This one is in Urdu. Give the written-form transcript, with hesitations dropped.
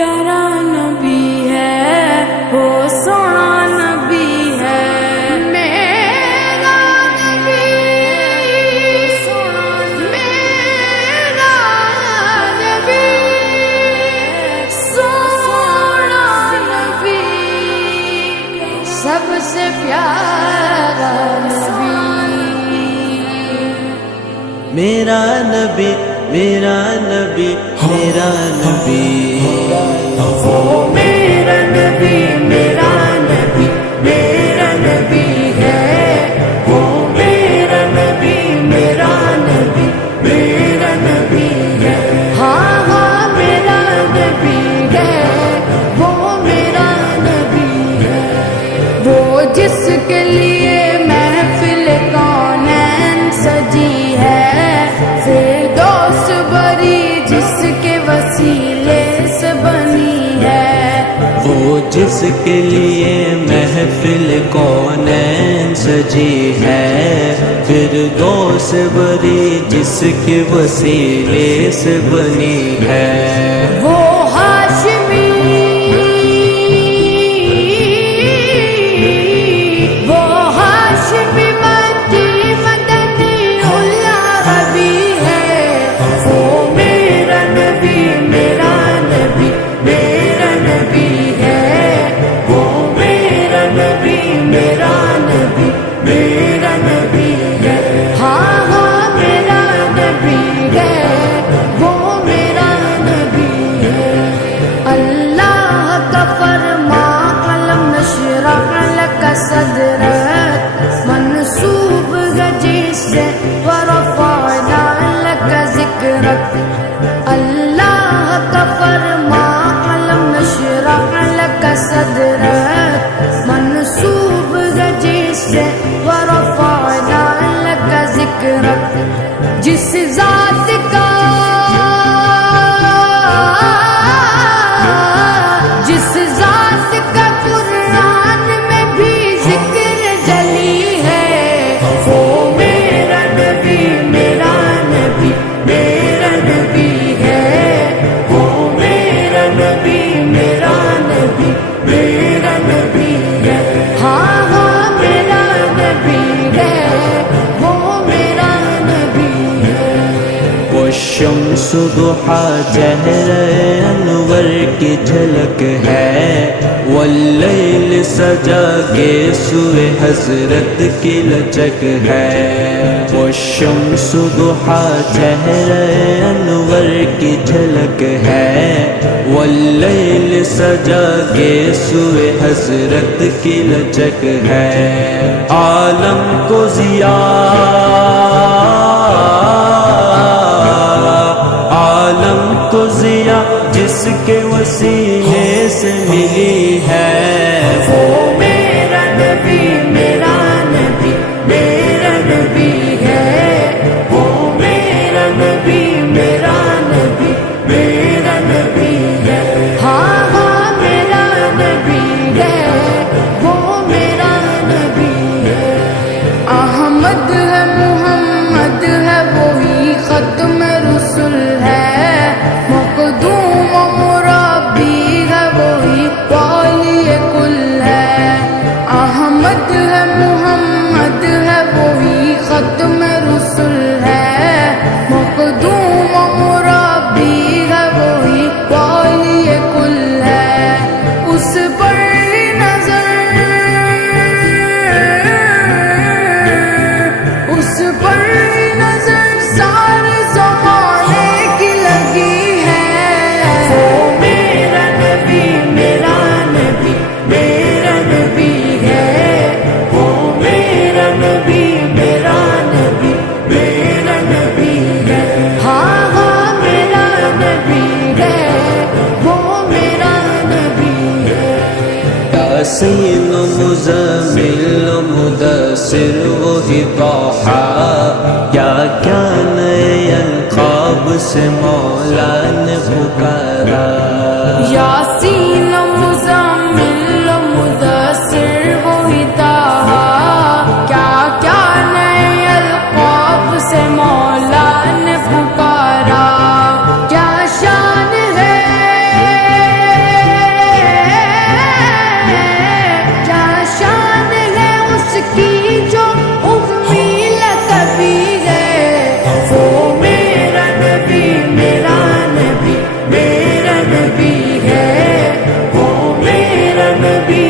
پیارا نبی ہے، وہ سونا نبی ہے، میرا نبی سونا، میرا نبی سونا نبی، سب سے پیارا نبی، میرا نبی میرا نبی میرا نبی، وہ میرا نبی میرا نبی میرا نبی ہے، وہ میرا نبی میرا نبی میرا نبی ہے، ہاں ہاں میرا نبی ہے، وہ میرا نبی ہے، وہ جس کے لیے محفل کونین سجی ہے، فردوس بری جس کے وسیلے سے بنی ہے، وہ جس کے لیے محفل کونین سجی ہے، فردوس بری جس کے وسیلے سے بنی ہے، وہ ہاشمی مکی مدنی العربی ہے، وہ میرا نبی میرا نبی میرا نبی ہے، وہ میرا نبی میرا نبی میرا نبی ہے، ہاں ہاں میرا نبی ہے، وہ میرا نبی ہے، اللہ کا فرما قلم نشرح لک صدرک، منصوب جس سے ورفعنا لک ذکرک، اللہ کا فرما قلم نشرح لک صدرک، منصوب جس سے ورفعنا لک ذکرک، جس ذات کا قرآن میں بھی ذکر جلی ہے، وہ میرا نبی میرا نبی میرا نبی ہے، وہ میرا نبی میرا نبی میرا نبی ہے، ہاں ہاں میرا نبی ہے، وہ میرا نبی ہے، والشمس ضحا چہرہ انور کی جھلک ہے، واللیل سجا کے سوئے حضرت کی لچک ہے، والشمس ضحا چہرہ انور کی جھلک ہے، واللیل سجا کے سوئے حضرت کی لچک ہے، عالم کو ضیا جس کے وسیلے سے ملی ہے، وہ میرا نبی میرا نبی میرا نبی ہے، وہ میرا نبی میرا نبی میرا نبی ہے، ہاں ہاں میرا نبی ہے، وہ میرا نبی ہے، احمد ہے محمد ہے وہی ختم رسول ہے، مقدوم و مربی ہے وہی والی کل ہے، احمد ہے محمد ہے وہی ختم رسول ہے، مقدوم و مربی ہے وہی والی کل ہے، اس پر نظر سارے زمانے کی لگی ہے، وہ میرا نبی میرا نبی میرا نبی ہے، وہ میرا نبی میرا نبی میرا نبی ہے، ہاں ہاں میرا نبی ہے، وہ میرا نبی ہے، یاسین و مزمل و مدثر وہی طٰہٰ، کیا نئے القاب سے مولا نے پکارا، یاسین مزمل مدثر وہی طٰہٰ، کیا نئے القاب سے مولا نے پکارا، کیا شان ہے نبی